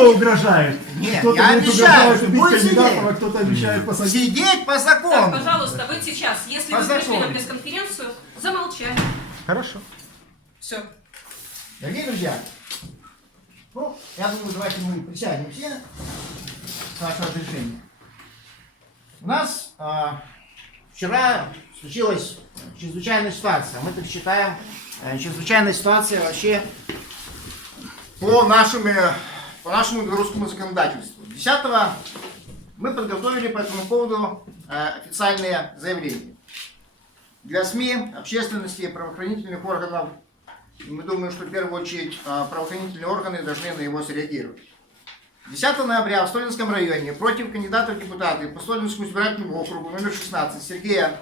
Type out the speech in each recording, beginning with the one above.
кто угрожает. Нет, Кто-то я говорит, обещаю, угрожает убить будет кандидатов, сидеть. а кто-то обещает посадить. Сидеть по Так, закону. пожалуйста, вы сейчас, если По вы пришли закону. на пресс-конференцию, замолчали. Хорошо. Все. Дорогие друзья, ну, я думаю, давайте мы присядем все с вашего разрешения. У нас вчера случилась чрезвычайная ситуация. Мы так считаем, чрезвычайная ситуация вообще по нашему белорусскому законодательству. 10-го мы подготовили по этому поводу официальные заявления для СМИ, общественности, правоохранительных органов. И мы думаем, что в первую очередь правоохранительные органы должны на него среагировать. 10 ноября в Столинском районе против кандидата в депутаты по Столинскому избирательному округу номер 16 Сергея,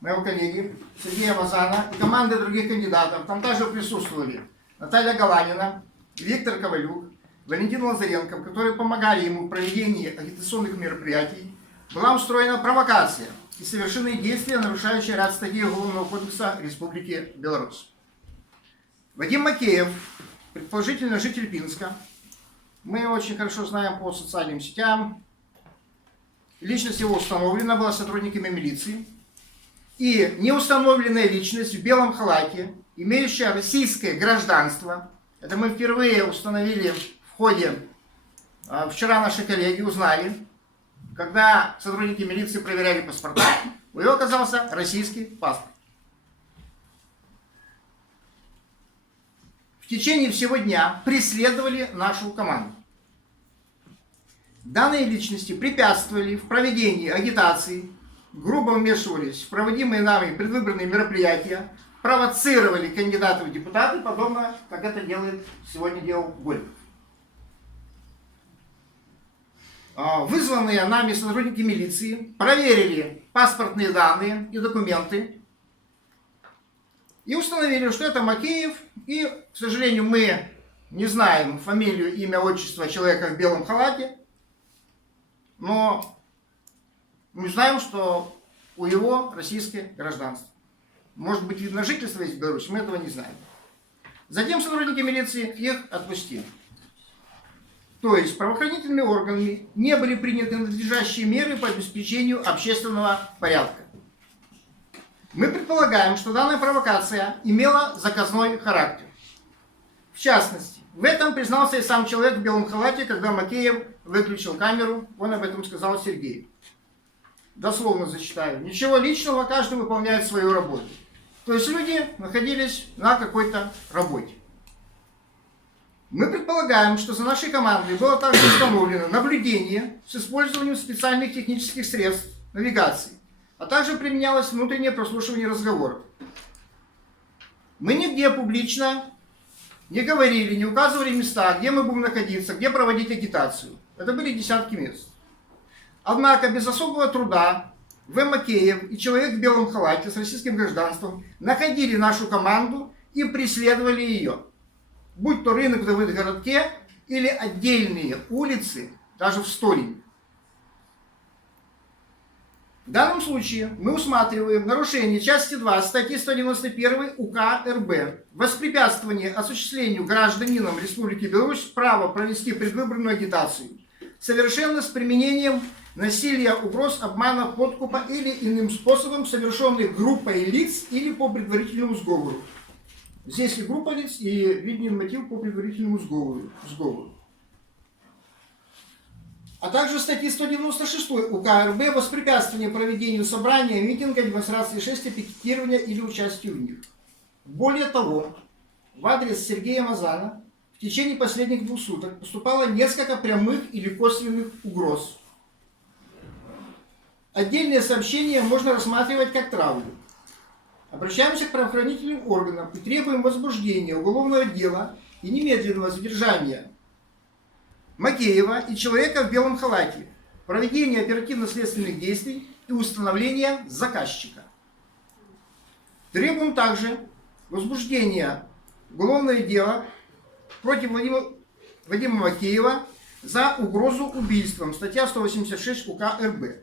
моего коллеги, Сергея Мазана и команды других кандидатов, там также присутствовали Наталья Галанина, Виктор Ковалюк, Валентин Лазаренко, которые помогали ему в проведении агитационных мероприятий, была устроена провокация и совершены действия, нарушающие ряд статей Уголовного кодекса Республики Беларусь. Вадим Макеев, предположительно житель Пинска, мы его очень хорошо знаем по социальным сетям, личность его установлена была сотрудниками милиции, и неустановленная личность в белом халате, имеющая российское гражданство, это мы впервые установили в ходе, вчера наши коллеги узнали, когда сотрудники милиции проверяли паспорта, у него оказался российский паспорт. В течение всего дня преследовали нашу команду. Данные личности препятствовали в проведении агитации, грубо вмешивались в проводимые нами предвыборные мероприятия, провоцировали кандидатов в депутаты, подобно как это сегодня делал Голиков. Вызванные нами сотрудники милиции проверили паспортные данные и документы и установили, что это Макеев, и, к сожалению, мы не знаем фамилию, имя, отчество человека в белом халате, но мы знаем, что у него российское гражданство. Может быть, вид на жительство есть в Беларуси, мы этого не знаем. Затем сотрудники милиции их отпустили. То есть правоохранительными органами не были приняты надлежащие меры по обеспечению общественного порядка. Мы предполагаем, что данная провокация имела заказной характер. В частности, в этом признался и сам человек в белом халате, когда Макеев выключил камеру, он об этом сказал Сергею. Дословно зачитаю. Ничего личного, каждый выполняет свою работу. То есть люди находились на какой-то работе. Мы предполагаем, что за нашей командой было также установлено наблюдение с использованием специальных технических средств навигации, а также применялось внутреннее прослушивание разговоров. Мы нигде публично не говорили, не указывали места, где мы будем находиться, где проводить агитацию. Это были десятки мест. Однако без особого труда В. Макеев и человек в белом халате с российским гражданством находили нашу команду и преследовали ее. Будь то рынок в Давыдгородке или отдельные улицы, даже в Столине. В данном случае мы усматриваем нарушение части 2 статьи 191 УК РБ воспрепятствование осуществлению гражданином Республики Беларусь права провести предвыборную агитацию, совершенно с применением насилия, угроз, обмана, подкупа или иным способом, совершенных группой лиц или по предварительному сговору. Здесь и группа лиц, и виден мотив по предварительному сговору. А также статьи 196 УК РБ воспрепятствование проведению собрания, митинга, демонстрации, шествия, пикетирования или участию в них. Более того, в адрес Сергея Мазана в течение последних 2 суток поступало несколько прямых или косвенных угроз. Отдельные сообщения можно рассматривать как травлю. Обращаемся к правоохранительным органам и требуем возбуждения уголовного дела и немедленного задержания Макеева и человека в белом халате, проведения оперативно-следственных действий и установления заказчика. Требуем также возбуждения уголовного дела против Вадима Макеева за угрозу убийством, статья 186 УК РБ.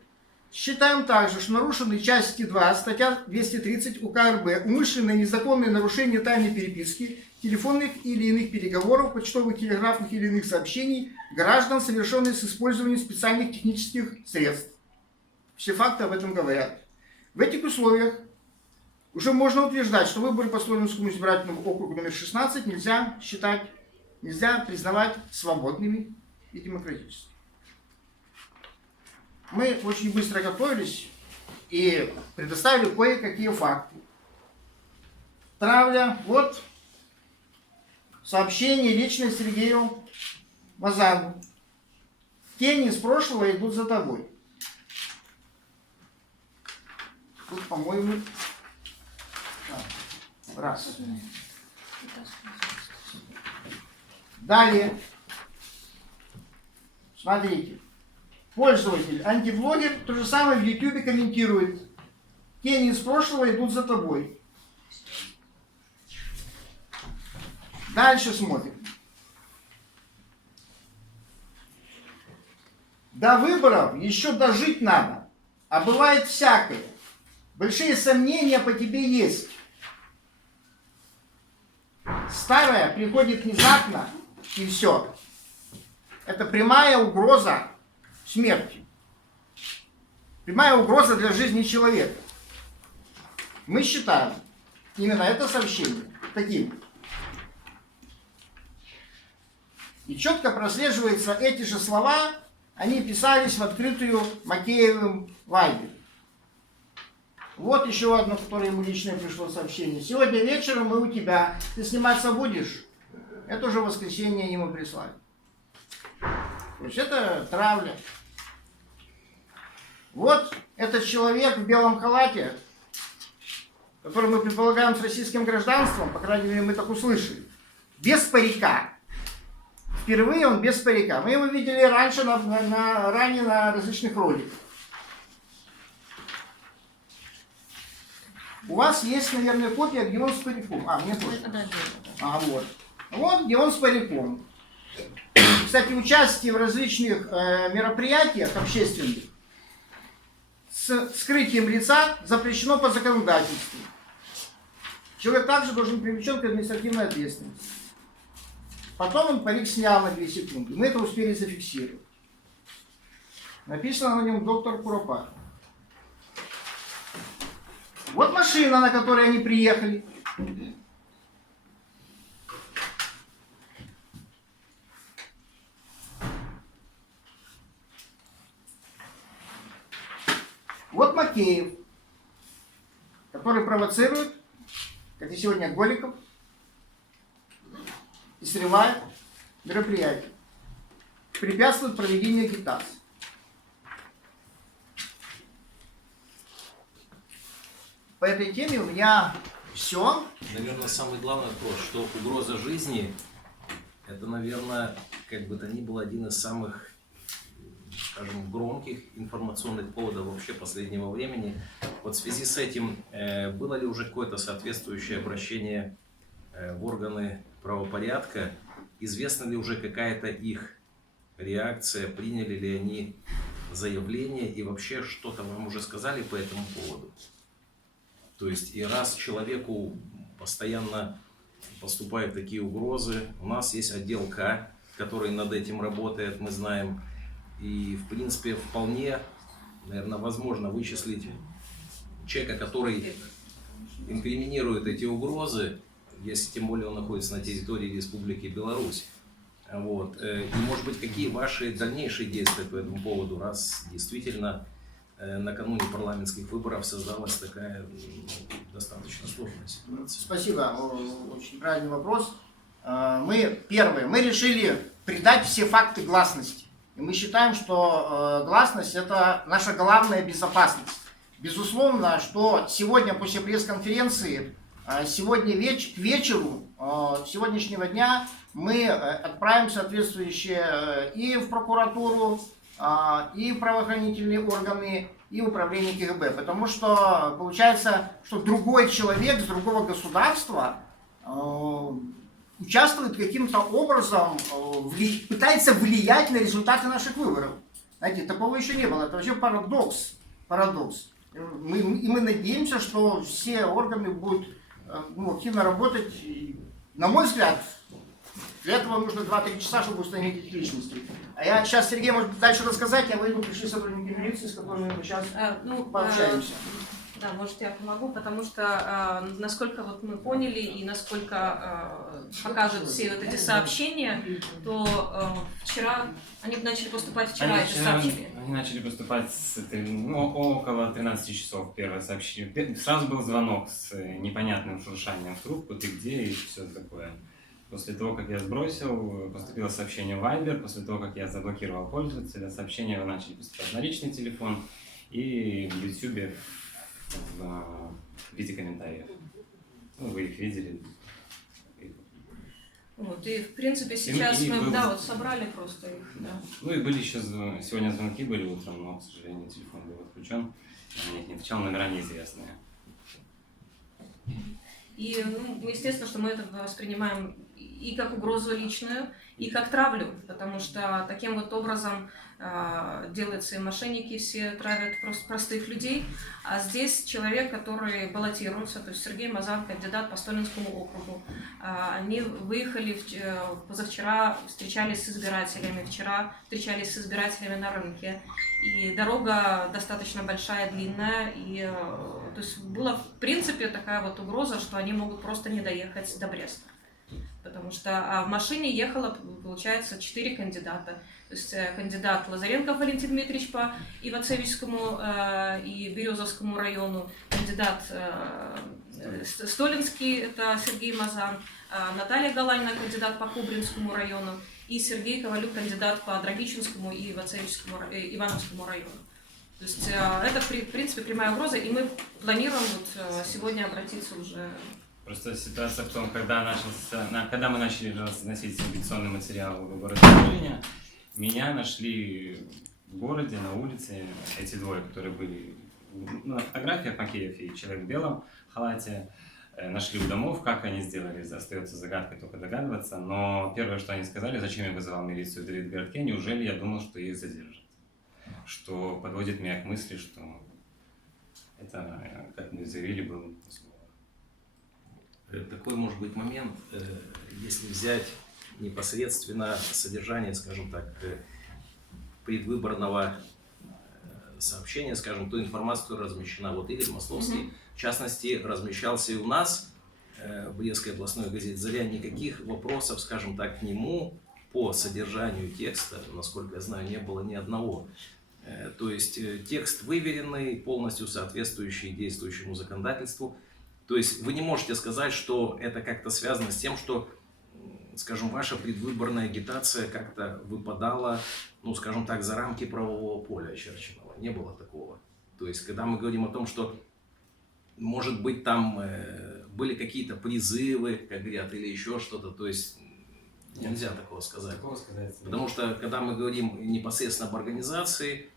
Считаем также, что нарушены части 2, статья 230 УК РБ, умышленное незаконное нарушение тайной переписки, телефонных или иных переговоров, почтовых, телеграфных или иных сообщений граждан, совершенных с использованием специальных технических средств. Все факты об этом говорят. В этих условиях уже можно утверждать, что выборы по Слонимскому избирательному округу номер 16 нельзя признавать свободными и демократическими. Мы очень быстро готовились и предоставили кое-какие факты. Травля, вот сообщение личное Сергею Мазану. Тени из прошлого идут за тобой. Тут, по-моему, раз. Далее. Смотрите. Пользователь, антиблогер, то же самое в YouTube комментирует. Тени из прошлого идут за тобой. Дальше смотрим. До выборов еще дожить надо. А бывает всякое. Большие сомнения по тебе есть. Старое приходит внезапно, и все. Это прямая угроза смерти. Прямая угроза для жизни человека. Мы считаем именно это сообщение таким. И четко прослеживается эти же слова, они писались в открытую Макеевым Вайбер. Вот еще одно, которое ему личное пришло сообщение. Сегодня вечером мы у тебя. Ты сниматься будешь? Это уже в воскресенье ему прислали. То есть это травля. Вот этот человек в белом халате, который мы предполагаем с российским гражданством, по крайней мере мы так услышали, без парика. Впервые он без парика. Мы его видели раньше ранее на различных роликах. У вас есть, наверное, копия, где он с париком. Мне тоже. Вот. Вот, где он с париком. Кстати, участие в различных мероприятиях общественных с скрытием лица запрещено по законодательству. Человек также должен быть привлечен к административной ответственности. Потом он парик снял на 2 секунды. Мы это успели зафиксировать. Написано на нем доктор Куропатов. Вот машина, на которой они приехали. Вот Макеев, который провоцирует, как и сегодня Голиков, и срывает мероприятие, препятствует проведению агитации. По этой теме у меня все. Наверное, самый главный вопрос, что угроза жизни, это, наверное, как бы то ни было, один из самых, скажем, громких информационных поводов вообще последнего времени. Вот в связи с этим, было ли уже какое-то соответствующее обращение в органы правопорядка? Известна ли уже какая-то их реакция? Приняли ли они заявление? И вообще что-то вам уже сказали по этому поводу? То есть, и раз человеку постоянно поступают такие угрозы, у нас есть отдел К, который над этим работает, мы знаем. И, в принципе, вполне, наверное, возможно вычислить человека, который инкриминирует эти угрозы, если тем более он находится на территории Республики Беларусь. Вот. И, может быть, какие ваши дальнейшие действия по этому поводу, раз действительно накануне парламентских выборов создалась такая достаточно сложная ситуация? Спасибо, очень правильный вопрос. Мы решили придать все факты гласности. И мы считаем, что гласность – это наша главная безопасность. Безусловно, что сегодня после пресс-конференции, сегодня к вечеру сегодняшнего дня мы отправим соответствующие и в прокуратуру, и в правоохранительные органы, и в управление КГБ. Потому что получается, что другой человек с другого государства участвует каким-то образом, пытается влиять на результаты наших выборов. Знаете, такого еще не было. Это вообще парадокс. Мы надеемся, что все органы будут активно работать На мой взгляд, для этого нужно 2-3 часа, чтобы установить этих личностей. А я сейчас, Сергей, может дальше рассказать, а вы пришли сотрудники милиции, с которыми мы сейчас пообщаемся. Да, может, я помогу, потому что, насколько вот мы поняли и насколько покажут все вот эти сообщения, то вчера, они начали поступать вчера эти сообщения. Они начали поступать около 13 часов первое сообщение. Сразу был звонок с непонятным шуршанием в трубку, ты где и все такое. После того, как я сбросил, поступило сообщение в Viber, после того, как я заблокировал пользователя, сообщения начали поступать на личный телефон и в YouTube в виде комментариев. Ну, вы их видели. Вот, и в принципе сейчас мы собрали просто их. Да. Ну и были еще сегодня звонки были утром, но, к сожалению, телефон был отключен. Я на них не отвечал, номера неизвестные. И, естественно, что мы это воспринимаем и как угрозу личную, и как травлю, потому что таким вот образом делаются и мошенники, все травят просто простых людей. А здесь человек, который баллотируется, то есть Сергей Мазан, кандидат по Столинскому округу. Они выехали позавчера, встречались с избирателями, вчера встречались с избирателями на рынке. И дорога достаточно большая, длинная, и то есть была в принципе такая вот угроза, что они могут просто не доехать до Бреста. Потому что в машине ехало, получается, 4 кандидата. То есть кандидат Лазаренко Валентин Дмитриевич по Ивацевичскому и Березовскому району, кандидат Столинский, это Сергей Мазан, Наталья Галанина, кандидат по Кубринскому району, и Сергей Ковалюк, кандидат по Драгичинскому и Ивановскому району. То есть это, в принципе, прямая угроза, и мы планируем вот сегодня обратиться уже. Просто ситуация в том, когда мы начали разносить агитационный материал в городе Волыня, меня нашли в городе, на улице, эти двое, которые были на фотографиях, Макеев и человек в белом халате, нашли у домов. Как они сделали, остается загадкой только догадываться. Но первое, что они сказали, зачем я вызывал милицию в Давидгородке, неужели я думал, что их задержат. Что подводит меня к мысли, что это, как мы заявили, был условно. Такой может быть момент, если взять непосредственно содержание, скажем так, предвыборного сообщения, скажем, ту информацию, которая размещена. Вот Игорь Масловский, в частности, размещался и у нас в Брестской областной газете «Заря». Никаких вопросов, скажем так, к нему по содержанию текста, насколько я знаю, не было ни одного. То есть текст выверенный, полностью соответствующий действующему законодательству. То есть вы не можете сказать, что это как-то связано с тем, что, скажем, ваша предвыборная агитация как-то выпадала, ну, скажем так, за рамки правового поля очерченного. Не было такого. То есть, когда мы говорим о том, что, может быть, там были какие-то призывы, как говорят, или еще что-то, то есть нельзя такого сказать. Потому что, когда мы говорим непосредственно об организации,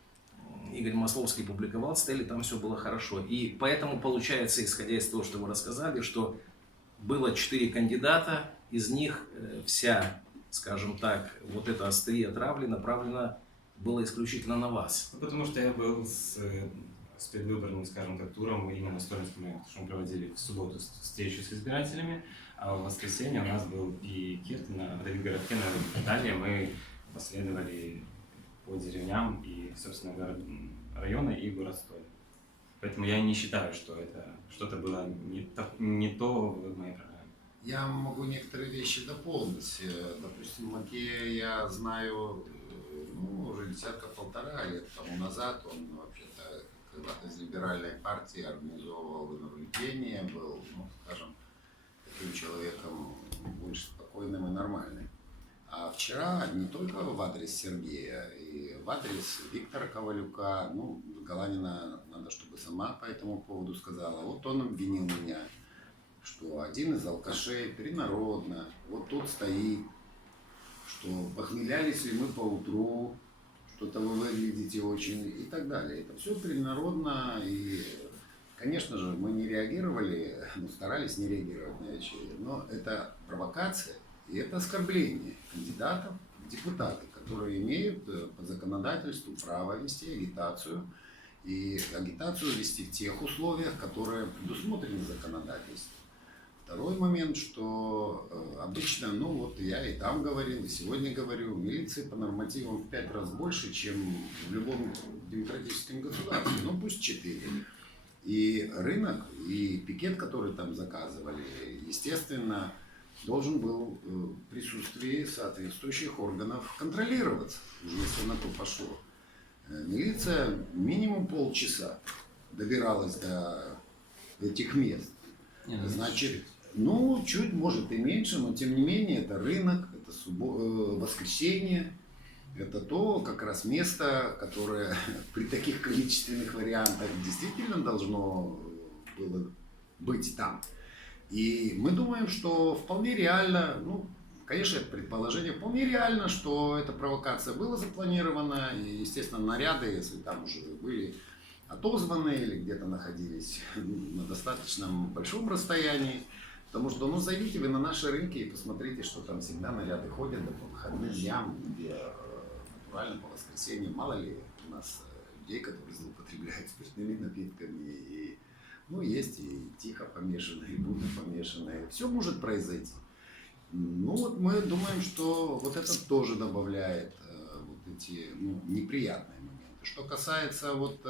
Игорь Масловский публиковал стели, там все было хорошо. И поэтому получается, исходя из того, что вы рассказали, что было 4 кандидата, из них вся, скажем так, вот эта острие травли направлена было исключительно на вас. Потому что я был с предвыборным, скажем так, туром именно в Столинском районе, потому что мы проводили в субботу встречу с избирателями, а в воскресенье у нас был пикет в Давидгородке, далее мы последовали по деревням и, собственно, района и город Столь. Поэтому я не считаю, что это что-то было не то в моей программе. Я могу некоторые вещи дополнить. Допустим, Макея я знаю уже десятка-полтора лет тому назад. Он вообще-то когда-то из либеральной партии организовывал вынуждение, был, скажем, таким человеком больше спокойным и нормальным. А вчера не только в адрес Сергея, и в адрес Виктора Ковалюка, Галанина надо, чтобы сама по этому поводу сказала. Вот он обвинил меня, что один из алкашей принародно вот тут стоит, что похмелялись ли мы поутру, что-то вы выглядите очень и так далее. Это все принародно, и, конечно же, мы не реагировали, старались не реагировать на вещи, но это провокация. И это оскорбление кандидатов в депутаты, которые имеют по законодательству право вести агитацию. И агитацию вести в тех условиях, которые предусмотрены законодательством. Второй момент, что обычно, ну вот я и там говорил, и сегодня говорю, милиции по нормативам в 5 раз больше, чем в любом демократическом государстве, ну пусть 4. И рынок, и пикет, который там заказывали, естественно, должен был в присутствии соответствующих органов контролироваться, уже если на то пошло. Милиция минимум полчаса добиралась до этих мест. Значит, ну, чуть, может, и меньше, но тем не менее, это рынок, это воскресенье, это то как раз место, которое при таких количественных вариантах действительно должно было быть там. И мы думаем, что вполне реально, ну, конечно, это предположение, вполне реально, что эта провокация была запланирована, и, естественно, наряды, если там уже были отозваны или где-то находились на достаточно большом расстоянии, потому что, ну, зайдите вы на наши рынки и посмотрите, что там всегда наряды ходят до выходным дням, где натурально по воскресеньям, мало ли у нас людей, которые злоупотребляют спиртными напитками, и, ну, есть и тихо помешанные, и будто помешанные, все может произойти. Ну, вот мы думаем, что вот это тоже добавляет вот эти, ну, неприятные моменты. Что касается вот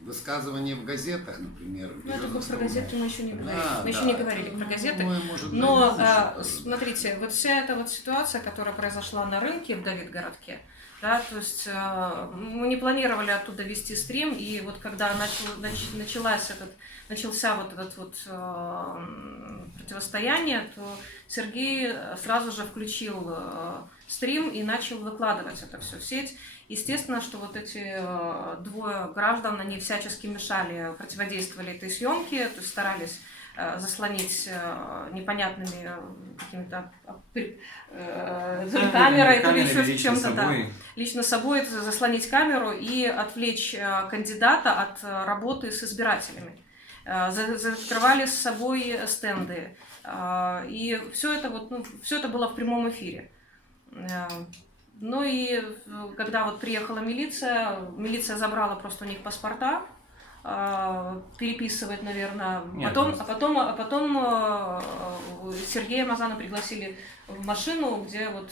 высказывания в газетах, например. Ну, это про газеты мы еще не говорили. Да, Мы еще не говорили про газеты. Ну, может, Но дойдем, смотрите, вот вся эта вот ситуация, которая произошла на рынке в Давидгородке, да, то есть мы не планировали оттуда вести стрим, и вот когда начался вот этот вот противостояние, то Сергей сразу же включил стрим и начал выкладывать это все в сеть. Естественно, что вот эти двое граждан, они всячески мешали, противодействовали этой съемке, то есть старались заслонить непонятными какими-то камерой или еще чем-то, да, лично собой заслонить камеру и отвлечь кандидата от работы с избирателями. Закрывали с собой стенды. И все это, вот, ну, все это было в прямом эфире. Ну и когда вот приехала милиция забрала просто у них паспорта, переписывать, наверное. А потом Сергея Мазана пригласили в машину, где вот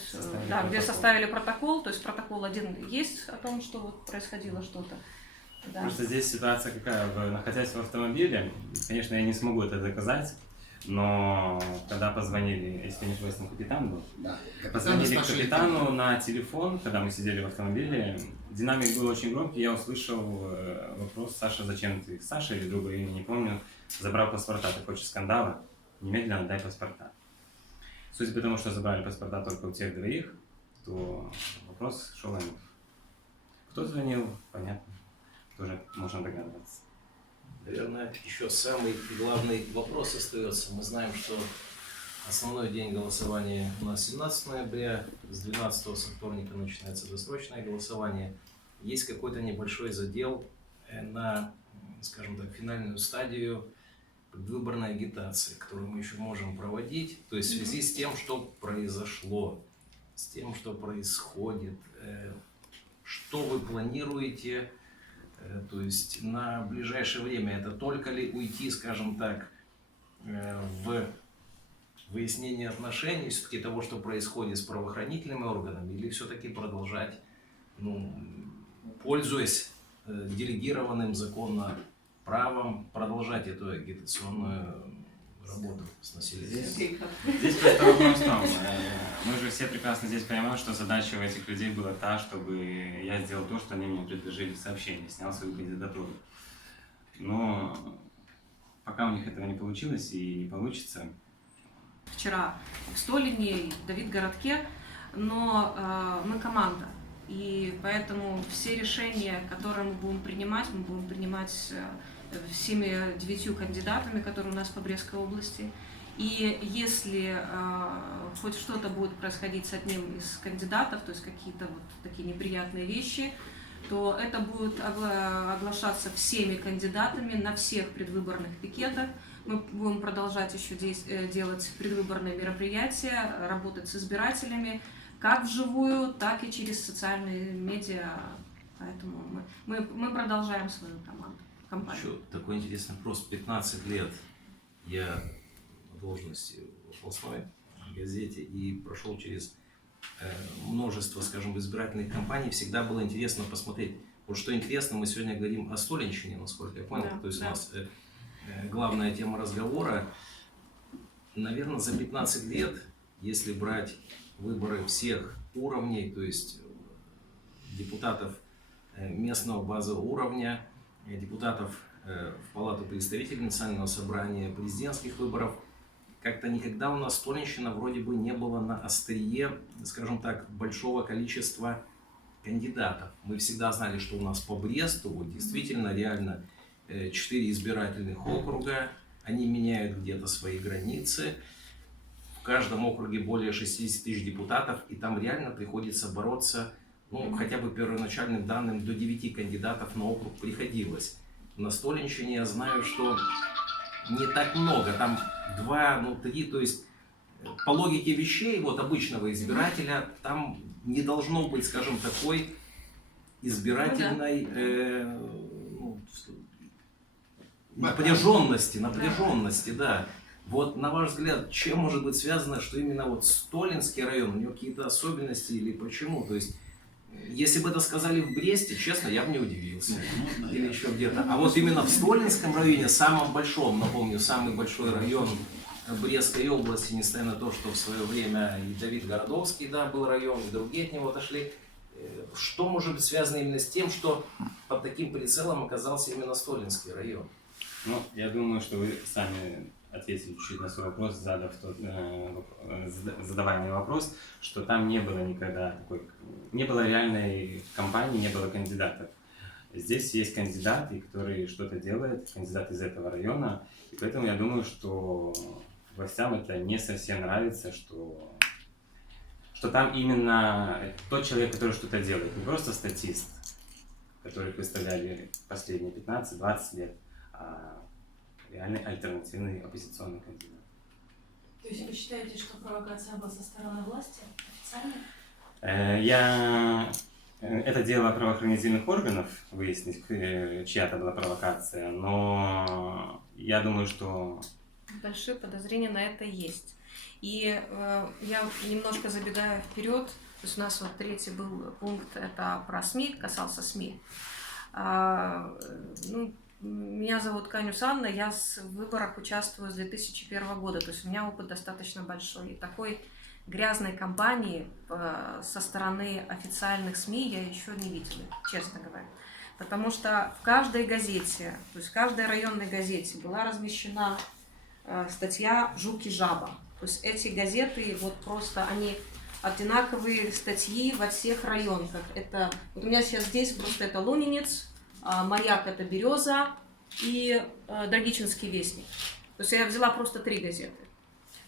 где составили протокол. То есть протокол один есть о том, что вот происходило что-то. Да. Просто здесь ситуация какая, находясь в автомобиле, конечно, я не смогу это доказать, но когда позвонили, если не ошибаюсь, капитан был, да. Позвонили к капитану на телефон, когда мы сидели в автомобиле, динамик был очень громкий, я услышал вопрос: Саша, зачем ты? Саша или другое имя, не помню, забрал паспорта, ты хочешь скандала? Немедленно отдай паспорта. Судя по тому, что забрали паспорта только у тех двоих, то вопрос шел о них. Кто звонил, понятно, тоже можно догадываться. Наверное, еще самый главный вопрос остается. Мы знаем, что основной день голосования у нас 17 ноября, с 12 со вторника начинается досрочное голосование. Есть какой-то небольшой задел на, скажем так, финальную стадию предвыборной агитации, которую мы еще можем проводить, то есть в связи с тем, что произошло, с тем, что происходит, что вы планируете. То есть на ближайшее время это только ли уйти, скажем так, в выяснение отношений, все-таки того, что происходит с правоохранительными органами, или все-таки продолжать, ну, пользуясь делегированным законно правом, продолжать эту агитационную работу с населением? Здесь просто вопрос в том, мы же все прекрасно здесь понимаем, что задача у этих людей была та, чтобы я сделал то, что они мне предложили в сообщении, снял свою кандидатуру. Но пока у них этого не получилось и не получится. Вчера в Столине, в Давидгородке, но мы команда. И поэтому все решения, которые мы будем принимать всеми 9 кандидатами, которые у нас по Брестской области. И если хоть что-то будет происходить с одним из кандидатов, то есть какие-то вот такие неприятные вещи, то это будет оглашаться всеми кандидатами на всех предвыборных пикетах. Мы будем продолжать еще делать предвыборные мероприятия, работать с избирателями, как вживую, так и через социальные медиа. Поэтому мы продолжаем свою компанию. Еще такой интересный вопрос. 15 лет я должности в областной газете и прошел через множество, скажем, избирательных кампаний, всегда было интересно посмотреть. Вот что интересно, мы сегодня говорим о столичнине, насколько я понял, Да, то есть да. у нас главная тема разговора. Наверное, за 15 лет, если брать выборы всех уровней, то есть депутатов местного базового уровня, депутатов в Палату представителей Национального собрания, президентских выборов, как-то никогда у нас столичнина вроде бы не было на острие, скажем так, большого количества кандидатов. Мы всегда знали, что у нас по Бресту вот, действительно реально 4 избирательных округа, они меняют где-то свои границы. В каждом округе более 60 тысяч депутатов, и там реально приходится бороться, ну, хотя бы первоначальным данным, до 9 кандидатов на округ приходилось. На столичнине я знаю, что не так много, там 2, ну 3, то есть по логике вещей, вот обычного избирателя, там не должно быть, скажем, такой избирательной напряженности, да. Вот на ваш взгляд, чем может быть связано, что именно вот Столинский район, у него какие-то особенности или почему? То есть, если бы это сказали в Бресте, честно, я бы не удивился. Или еще где-то. А вот именно в Столинском районе, самом большом, напомню, самый большой район Брестской области, несмотря на то, что в свое время и Давид Городовский, да, был район, и другие от него отошли. Что может быть связано именно с тем, что под таким прицелом оказался именно Столинский район? Ну, я думаю, что вы сами ответили чуть-чуть на свой вопрос, задавая мне вопрос, что там не было никогда такой, не было реальной кампании, не было кандидатов. Здесь есть кандидаты, которые что-то делают, кандидат из этого района, и поэтому я думаю, что властям это не совсем нравится, что там именно тот человек, который что-то делает, не просто статист, который представляли последние 15-20 лет, а реальный альтернативный оппозиционный кандидат. То есть вы считаете, что провокация была со стороны власти официально? Это дело правоохранительных органов выяснить, чья-то была провокация, но я думаю, что... Большие подозрения на это есть. И я немножко забегаю вперед. То есть у нас вот третий был пункт, это про СМИ, касался СМИ. Меня зовут Канюс Анна, я в выборах участвую с 2001 года, то есть у меня опыт достаточно большой. И такой грязной кампании со стороны официальных СМИ я еще не видела, честно говоря. Потому что в каждой газете, то есть в каждой районной газете была размещена статья «Жук и жаба». То есть эти газеты, вот просто они одинаковые статьи во всех районах. Это, вот у меня сейчас здесь просто это Лунинец, Маяк — это Береза и Драгичинский вестник. То есть я взяла просто 3 газеты.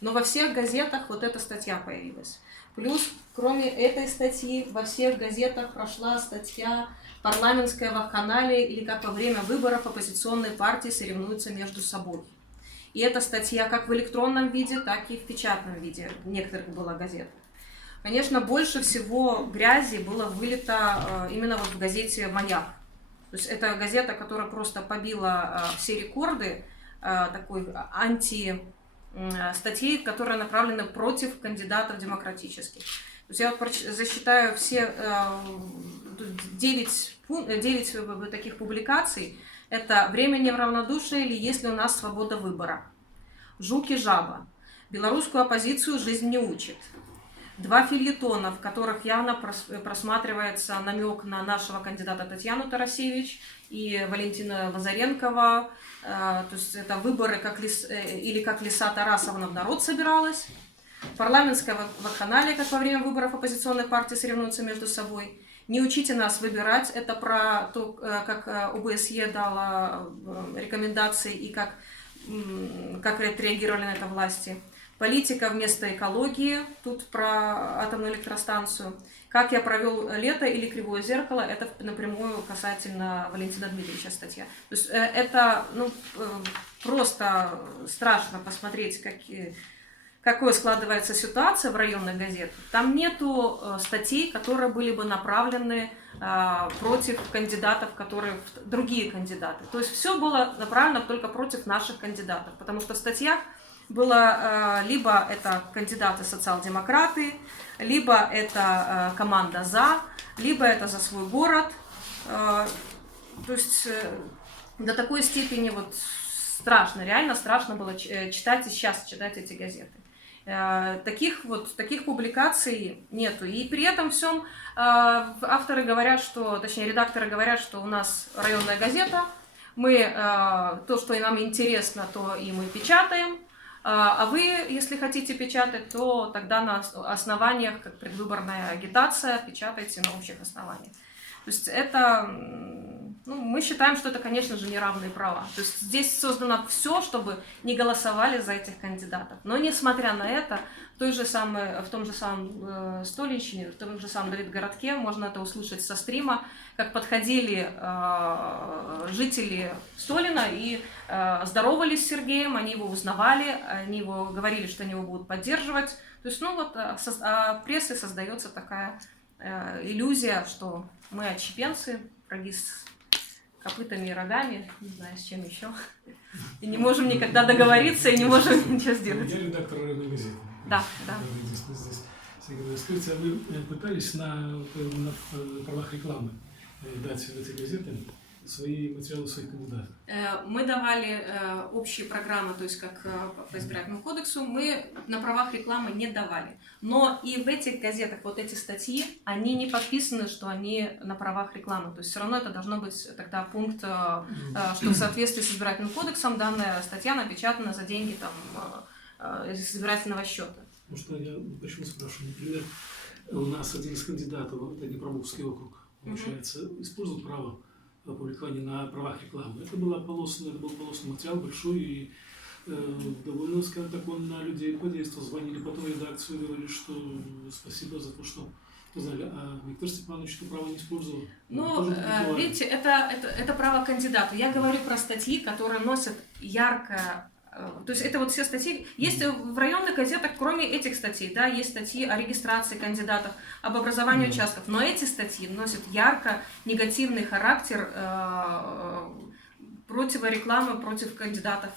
Но во всех газетах вот эта статья появилась. Плюс, кроме этой статьи, во всех газетах прошла статья «Парламентская вакханалия» или «Как во время выборов оппозиционные партии соревнуются между собой». И эта статья как в электронном виде, так и в печатном виде в некоторых была газет. Конечно, больше всего грязи было вылито именно вот в газете «Маяк». То есть это газета, которая просто побила все рекорды такой статей, которые направлены против кандидатов демократических. То есть я вот засчитаю все 9 таких публикаций. Это «Время неравнодушия» или «Есть ли у нас свобода выбора?», «Жук и жаба», «Белорусскую оппозицию жизнь не учит», 2 фельетона, в которых явно просматривается намек на нашего кандидата Татьяну Тарасевич и Валентина Лазаренкова. То есть это выборы как Лиса Тарасовна в народ собиралась. Парламентская вакханалия, как во время выборов оппозиционной партии соревнуются между собой. «Не учите нас выбирать» — это про то, как ОБСЕ дала рекомендации и как отреагировали на это власти. «Политика вместо экологии», тут про атомную электростанцию. «Как я провел лето» или «Кривое зеркало», это напрямую касательно Валентина Дмитриевича статья. То есть это просто страшно посмотреть, какой складывается ситуация в районных газетах. Там нету статей, которые были бы направлены против кандидатов, другие кандидаты. То есть все было направлено только против наших кандидатов, потому что в статьях было либо это кандидаты-социал-демократы, либо это команда «За», либо это «За свой город». То есть до такой степени вот страшно, реально страшно было читать и сейчас читать эти газеты. Таких публикаций нету. И при этом всем авторы говорят, точнее редакторы говорят, что у нас районная газета, мы то, что нам интересно, то и мы печатаем, а вы, если хотите печатать, то тогда на основаниях, как предвыборная агитация, печатайте на общих основаниях. То есть это, мы считаем, что это, конечно же, неравные права. То есть здесь создано все, чтобы не голосовали за этих кандидатов. Но несмотря на это, в том же самом Столичине, в том же самом Давидгородке, можно это услышать со стрима, как подходили жители Столина и здоровались с Сергеем, они его узнавали, они его говорили, что они его будут поддерживать. То есть, прессой создается такая иллюзия, что мы отщепенцы, враги с копытами и рогами, не знаю, с чем еще, и не можем никогда договориться, и не можем ничего сделать. Я редактор районной газеты. Да. Скажите, а вы пытались на правах рекламы дать в эти газеты свои материалы своих кандидатов? Мы давали общие программы, то есть как по избирательному кодексу, мы на правах рекламы не давали. Но и в этих газетах вот эти статьи, они не подписаны, что они на правах рекламы. То есть все равно это должно быть тогда пункт, что в соответствии с избирательным кодексом данная статья напечатана за деньги из избирательного счета. Потому что я почему спрашиваю, например, у нас один из кандидатов, это Днепромовский округ, получается, использует право опубликования на правах рекламы. Это был полосный материал большой, и довольно, скажем так, он на людей подействовал. Звонили потом в редакцию и говорили, что спасибо за то, что сказали, а Виктор Степанович это право не использовал. Видите, это право кандидата. Я говорю про статьи, которые носят ярко. То есть это вот все статьи. Есть в районных газетах, кроме этих статей, да, есть статьи о регистрации кандидатов, об образовании участков, но эти статьи носят ярко негативный характер против рекламы, против кандидатов.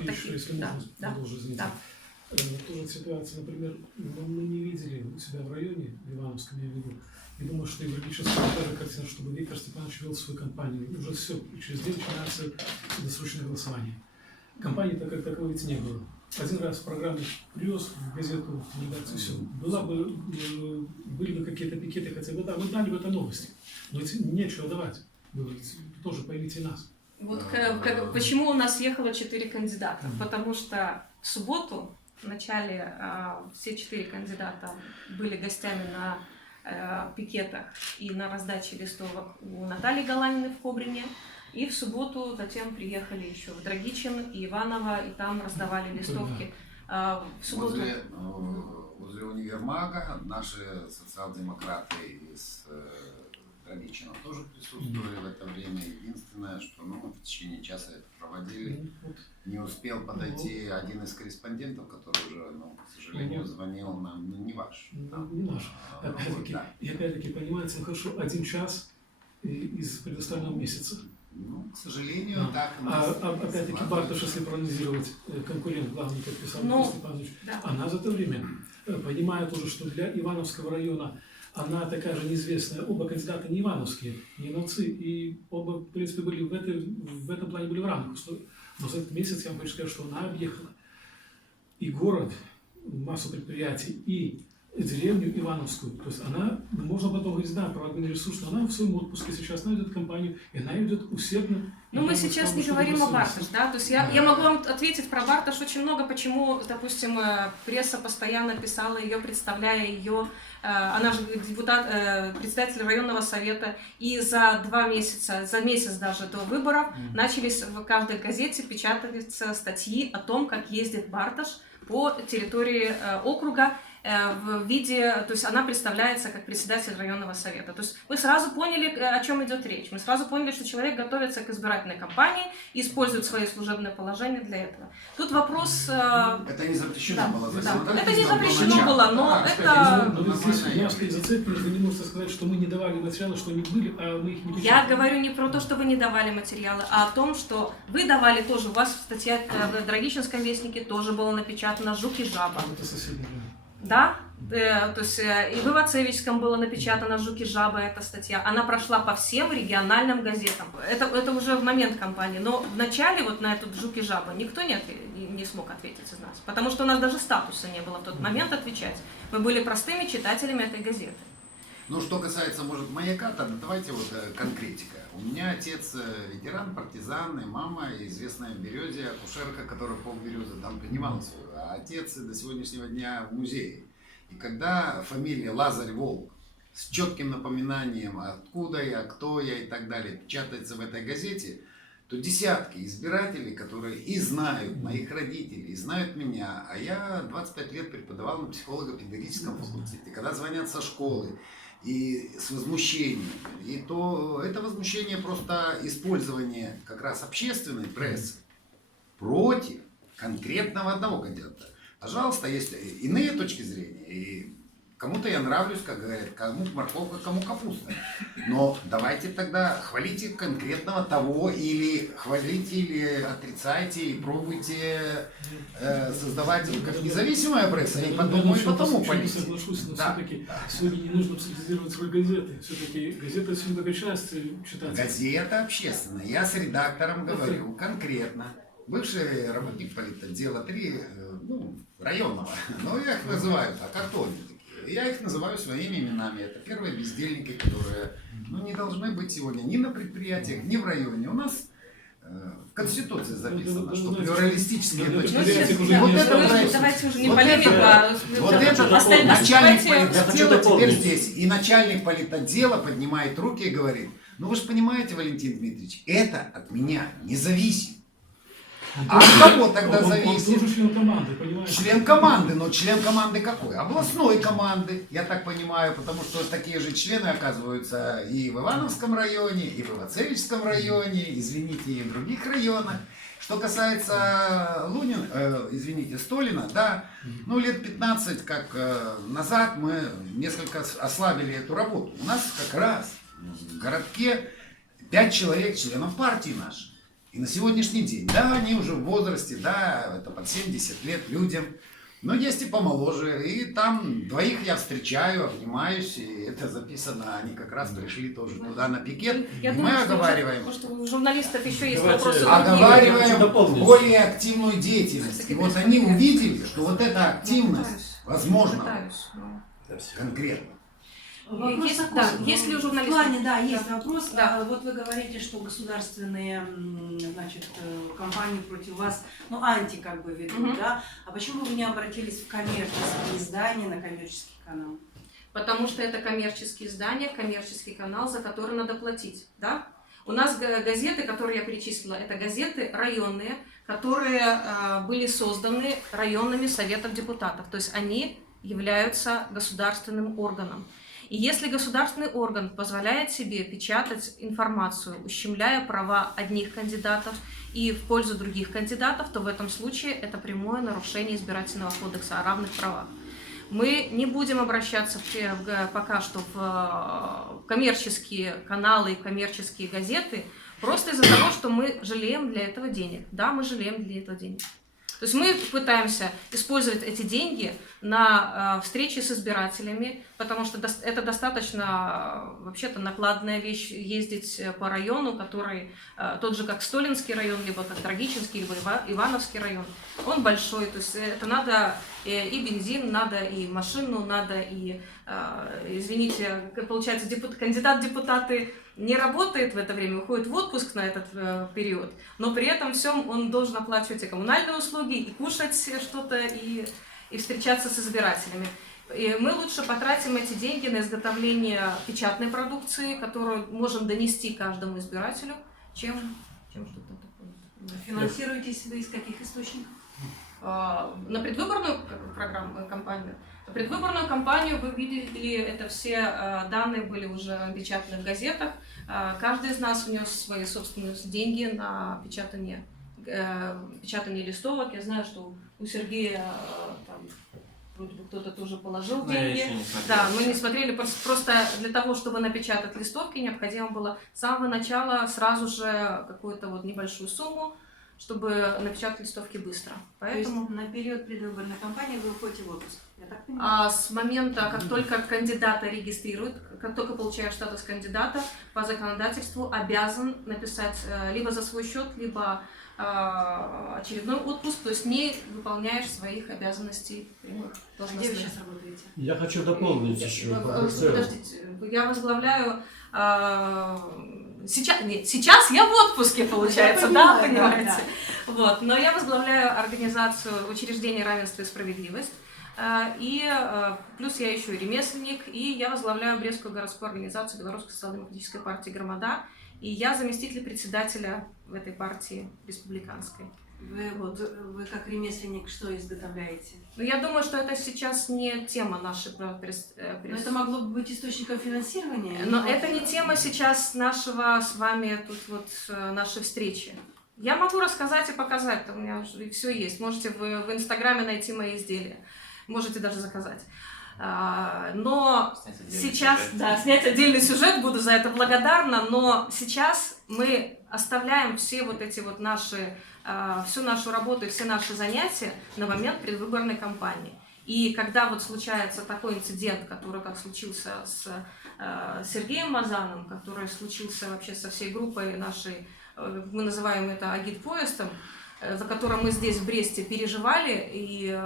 Еще, если можно, продолжу, извините. Тоже ситуация, например, мы не видели у себя в районе, в Ивановском, я веду, и думаю, что и в других частях тоже картина, чтобы Виктор Степанович вел свою кампанию. Уже все, через день начинается досрочное голосование. Компании-то как таковой ведь не было. Один раз в программе привез в газету, в редакцию, все. Были бы какие-то пикеты, хотя бы, да, мы дали бы это новости. Но ведь нечего давать было, тоже поймите нас. Вот почему у нас ехало 4 кандидата? Потому что в субботу в начале все 4 кандидата были гостями на пикетах и на раздаче листовок у Натальи Галаниной в Кобрине. И в субботу затем приехали еще в Драгичин и Иваново, и там раздавали листовки. В субботу... Возле универмага наши социал-демократы из Драгичина тоже присутствовали в это время. Единственное, что в течение часа это проводили. Не успел подойти один из корреспондентов, который уже, к сожалению, звонил нам, не ваш. Не наш. И опять-таки, понимаете, хорошо, 1 час из предоставленного месяца. К сожалению, так. Опять-таки, Барташ, если проанализировать конкурент, главный, как писал Виктор Степанович, она за это время, понимая тоже, что для Ивановского района она такая же неизвестная, оба кандидата не ивановские, не новцы, и оба, в принципе, были в этом плане были в равных условиях. Но за этот месяц я вам хочу сказать, что она объехала и город, массу предприятий, и деревню Ивановскую. То есть она, можно потом говорить, да, про админресурс, но она в своем отпуске сейчас, она ведет компанию, и она ведет усердно. Мы сейчас не говорим о Барташ, да, то есть я могу вам ответить про Барташ очень много, почему, допустим, пресса постоянно писала ее, представляя ее, она же председатель районного совета, и за 2 месяца, за месяц даже до выборов, начались в каждой газете печататься статьи о том, как ездит Барташ по территории округа. в виде, то есть она представляется как председатель районного совета. То есть мы сразу поняли, о чем идет речь. Мы сразу поняли, что человек готовится к избирательной кампании и использует свои служебное положение для этого. Тут вопрос... Это не запрещено да, было. да. Это не запрещено было, но это... Но вот здесь у нас стоит зацепка, вы не можете сказать, что мы не давали материалы, что они были, а мы их не печатали. Я говорю не про то, что вы не давали материалы, а о том, что вы давали тоже. У вас статья в Драгичинском вестнике тоже была напечатана «Жук и жаба». Это соседний район. Да? То есть и в Ивацевичском было напечатано «Жук и жаба» эта статья. Она прошла по всем региональным газетам. Это уже в момент кампании. Но в начале вот на эту «Жук и жаба» никто не смог ответить из нас. Потому что у нас даже статуса не было в тот момент отвечать. Мы были простыми читателями этой газеты. Ну, что касается, может, маяка, то давайте вот конкретика. У меня отец ветеран, партизан, и мама известная в Березе, акушерка, которая полберезы там принимала свою. А отец до сегодняшнего дня в музее. И когда фамилия Лазарь Волк с четким напоминанием, откуда я, кто я и так далее, печатается в этой газете, то десятки избирателей, которые и знают моих родителей, и знают меня, а я 25 лет преподавал на психолого-педагогическом факультете, когда звонят со школы, и с возмущением, и то это возмущение просто использование как раз общественной прессы против конкретного одного кандидата. Пожалуйста, есть иные точки зрения, и кому-то я нравлюсь, как говорят, кому морковка, кому капуста. Но давайте тогда хвалите конкретного того, или хвалите, или отрицайте, и пробуйте создавать как независимая пресса, и потом Я соглашусь, но Да. все-таки сегодня не нужно абсолютизировать роль газеты. Все-таки газета всегда такая часть читателя. Газета общественная. Я с редактором говорю конкретно. Бывший работник политотдела 3, районного. Но я их называю так, а кто они такие? Я их называю своими именами. Это первые бездельники, которые не должны быть сегодня ни на предприятиях, ни в районе. У нас в Конституции записано, что плюралистические точки зрения. Давайте уже не полемику, а Вот этот начальник политотдела теперь здесь. И начальник политотдела поднимает руки и говорит: ну вы же понимаете, Валентин Дмитриевич, это от меня не зависит. А от кого тогда зависит? Он тоже член команды, понимаете? Член команды, но член команды какой? Областной команды, я так понимаю, потому что такие же члены оказываются и в Ивановском районе, и в Ивацевичском районе, извините, и в других районах. Что касается Столина, да, лет 15 как назад мы несколько ослабили эту работу. У нас как раз в городке 5 человек, членов партии нашей. И на сегодняшний день, да, они уже в возрасте, да, это под 70 лет людям, но есть и помоложе, и там двоих я встречаю, обнимаюсь, и это записано, они как раз пришли тоже туда на пикет, Я и думаю, мы что оговариваем. Может, у журналистов еще есть Давайте вопросы. Оговариваем более активную деятельность. И вот они увидели, что вот эта активность возможна конкретно. Вопрос Есть, такой, да, есть ли у в журналистов? плане, да, есть вопрос. Да. Вот вы говорите, что государственные, компании против вас, анти ведут, да? А почему вы не обратились в коммерческие издания, на коммерческий канал? Потому что это коммерческие издания, коммерческий канал, за который надо платить, да? У нас газеты, которые я перечислила, это газеты районные, которые были созданы районными советом депутатов, то есть они являются государственным органом. И если государственный орган позволяет себе печатать информацию, ущемляя права одних кандидатов и в пользу других кандидатов, то в этом случае это прямое нарушение избирательного кодекса о равных правах. Мы не будем обращаться пока что в коммерческие каналы и коммерческие газеты, просто из-за того, что мы жалеем для этого денег. Да, мы жалеем для этого денег. То есть мы пытаемся использовать эти деньги на встречи с избирателями, потому что это достаточно вообще-то накладная вещь, ездить по району, который тот же как Столинский район, либо как Драгичинский, либо Ивановский район. Он большой, то есть это надо и бензин, надо и машину, надо и, извините, получается, кандидат в депутаты не работает в это время, уходит в отпуск на этот период, но при этом всем он должен оплачивать и коммунальные услуги, и кушать что-то, и встречаться с избирателями. И мы лучше потратим эти деньги на изготовление печатной продукции, которую можем донести каждому избирателю, чем что-то такое. Финансируетесь вы из каких источников? На предвыборную программу, кампанию Предвыборную кампанию вы видели, это все данные были уже напечатаны в газетах. Каждый из нас внес свои собственные деньги на печатание листовок. Я знаю, что у Сергея там, вроде бы кто-то тоже положил деньги. Да, мы не смотрели, просто для того, чтобы напечатать листовки, необходимо было с самого начала сразу же какую-то вот небольшую сумму, чтобы напечатать листовки быстро. Поэтому то есть на период предвыборной кампании вы уходите в отпуск, я так понимаю? с момента, как только кандидата регистрируют, как только получаешь статус кандидата, по законодательству обязан написать либо за свой счет, либо очередной отпуск, то есть не выполняешь своих обязанностей прямых Где должностных. вы сейчас работаете? Я хочу дополнить еще. Подождите, я возглавляю... Сейчас я в отпуске, получается, понимаю, да, понимаете? да. Вот, но я возглавляю организацию учреждения равенства и справедливость. И плюс я еще и ремесленник, и я возглавляю Брестскую городскую организацию Белорусской социал-демократической партии «Громада», и я заместитель председателя в этой партии республиканской. Вы как ремесленник что изготовляете? Но я думаю, что это сейчас не тема нашей Но это могло бы быть источником финансирования? Но это не тема сейчас нашего с вами тут вот нашей встречи. Я могу рассказать и показать, у меня уже все есть. Можете в Инстаграме найти мои изделия, можете даже заказать. Но сейчас, да, снять отдельный сюжет, буду за это благодарна, но сейчас мы оставляем все вот эти вот наши, всю нашу работу и все наши занятия на момент предвыборной кампании. И когда вот случается такой инцидент, который как случился с Сергеем Мазаном, который случился вообще со всей группой нашей, мы называем это агитпоездом, за которым мы здесь в Бресте переживали и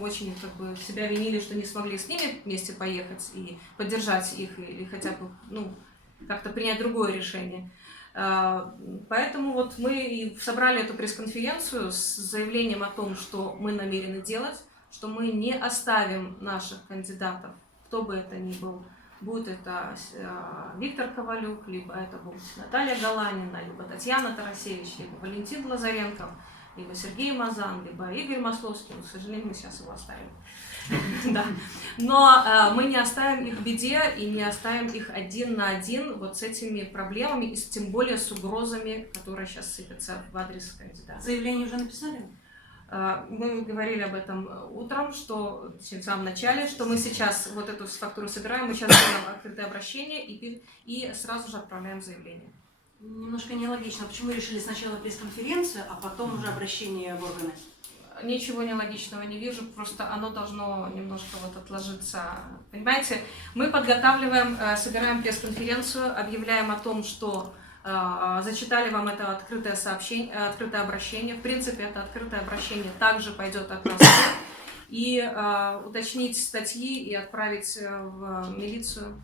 очень как бы себя винили, что не смогли с ними вместе поехать и поддержать их, или хотя бы как-то принять другое решение. Поэтому вот мы и собрали эту пресс-конференцию с заявлением о том, что мы намерены делать, что мы не оставим наших кандидатов, кто бы это ни был. Будет это Виктор Ковалюк, либо это будет Наталья Галанина, либо Татьяна Тарасевич, либо Валентин Лазаренков, либо Сергей Мазан, либо Игорь Масловский. К сожалению, мы сейчас его оставим. Да. Но мы не оставим их в беде и не оставим их один на один вот с этими проблемами, и тем более с угрозами, которые сейчас сыпятся в адрес кандидата. Заявление уже написали? Мы говорили об этом утром, что в самом начале, что мы сейчас вот эту фактуру собираем, мы сейчас делаем открытое обращение и сразу же отправляем заявление. Немножко нелогично. Почему решили сначала пресс-конференцию, а потом уже обращение в органы? Ничего нелогичного не вижу, просто оно должно немножко вот отложиться. Понимаете, мы подготавливаем, собираем пресс-конференцию, объявляем о том, что зачитали вам это открытое сообщение, открытое обращение. В принципе, это открытое обращение также пойдет от нас. И уточнить статьи и отправить в милицию